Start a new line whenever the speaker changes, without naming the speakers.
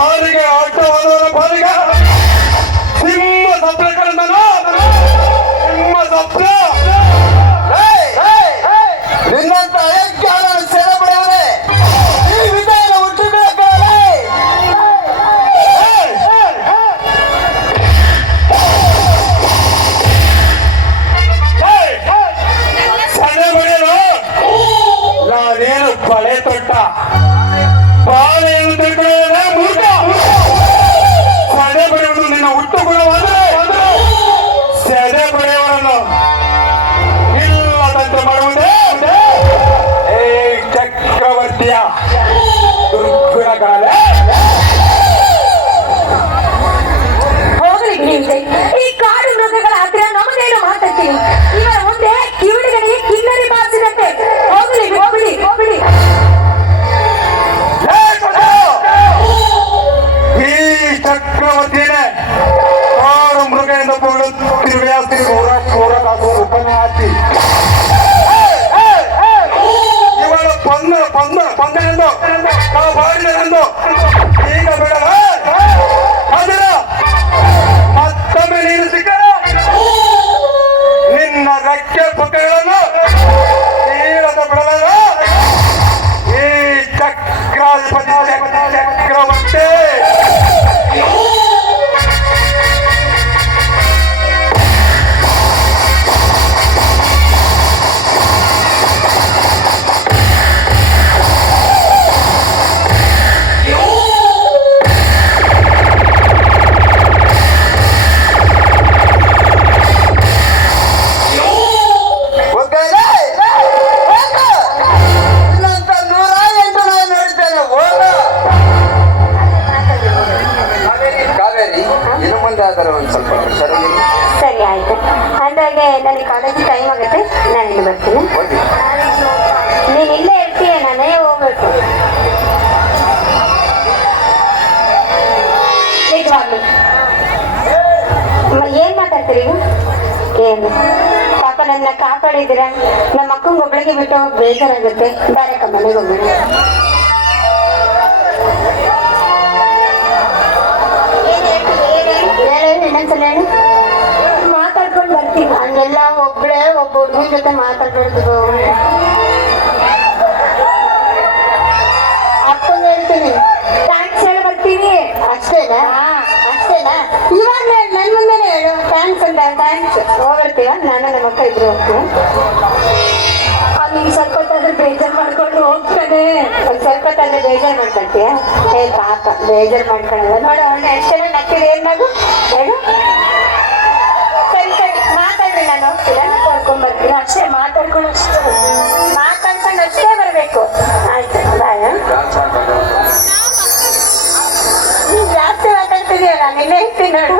ಪಾಲಿಗೆ ಆಟವಾದವರ ಪಾಲಿಗೆ ಸಿಂಹ ಸತ್ರ ಕಂಡನ ಸಿಂಹ ಸತ್ರ ನಿನ್ನಂತ ಸಣ್ಣ ಬಳೆ ತೊಟ್ಟ ಬಾಳೆಯನ್ನು ತಿಳ್ಕೊಳ್ಳ ಮೂರ್ಖ? ಹೋಗಲಿ ಬಿಡಿ ಈ
ಕಾಡು ಮೃಗಗಳ ಹತ್ತಿರ ನಮಗೇನು ಮಾತಕ್ಕಿಲ್ಲ பங்கு இருந்தோம் நம்ம பாடியில் ಮುಂದೆ ಒಂದು ಸ್ವಲ್ಪ ಹುಷಾರಾಗಿ
ಸರಿ? ಆಯ್ತು. ಅಂದಾಗೆ ನನಗೆ ಕಾಲೇಜ್ ಟೈಮ್ ಆಗುತ್ತೆ. ನಾನು ಇಲ್ಲಿ ಬರ್ತೀನಿ. ನೀನು ಇಲ್ಲೇ ಇರ್ತೀಯ ನಾನೇ ಹೋಗ್ಬೇಕು. ನಿಜವಾಗ್ಲು. ಏನ್ ಮಾತಾಡ್ತೀರಿ? ಏನು? ಪಾಪ ನನ್ನ ಕಾಪಾಡಿದ್ದೀರ? ನಮ್ಮ ಅಕ್ಕಂಗೆ ಒಬ್ಳಿಗೆ ಬಿಟ್ಟು ಬೇಜಾರಾಗುತ್ತೆ. ಬೇರೆ ಕಮ್ಮನೆಗೆ ಹೋಗೋಣ ಬರ್ತೀನಿ ಒಬ್ಬಳೇ ಒಬ್ಬ ಹುಡುಗನ ಜೊತೆ ಮಾತಾಡ್ಬಾರ್ದು ಅಪ್ಪಂಗೆ ಹೇಳ್ತೀನಿ. ಥ್ಯಾಂಕ್ಸ್ ಹೇಳಿ ಬರ್ತೀನಿ. ಅಷ್ಟೇನಾ? ಅಷ್ಟೇನಾ? ಇವಾಗ ನನ್ನ ಮುಂದೆನೆ ಹೇಳು. ಥ್ಯಾಂಕ್ಸ್ ಅಂತ ಥ್ಯಾಂಕ್ಸ್ ಹೋಗ್ಬಿಡ್ತೀವ ನಾನು ನಮ್ಮ ಅಕ್ಕ ಇದ್ರು ಹೋಗ್ತೀವಿ. ಅವ್ನಿಗೆ ಸ್ವಲ್ಪ ತಂದ್ರೆ ಬೇಜಾರು ಮಾಡ್ಕೊಂಡು ಹೋಗ್ತಾನೆ. ಒಂದು ಸ್ವಲ್ಪ ತಂದ್ರೆ ಬೇಜಾರು ಮಾಡ್ಕೊಳ್ತೀಯ ಏ ಪಾಪ ಬೇಜಾರು ಮಾಡ್ಕೊಳಲ್ಲ. ನೋಡು ಅವನ ಎಷ್ಟೆಲ್ಲ ನಕ್ಕಿದೆ ಏನಾಗು ಹೇಳು ಸರಿ ಸರಿ ಮಾತಾಡ್ರಿ ನಾನು ಹೋಗ್ತೀರಾ ಬರ್ತೀನಿ ಅಷ್ಟೇ ಮಾತಾಡ್ಕೊಂಡು ಅಷ್ಟೇ ಮಾತಾಡ್ಕೊಂಡು ಅಷ್ಟೇ ಬರಬೇಕು. ಆಯ್ತು ಬಾಯ್ ನೀನ್ ಜಾಸ್ತಿ ಮಾತಾಡ್ತಿದೀಯ ನಿನ್ನೆ ಇರ್ತೀನಿ ನೋಡು.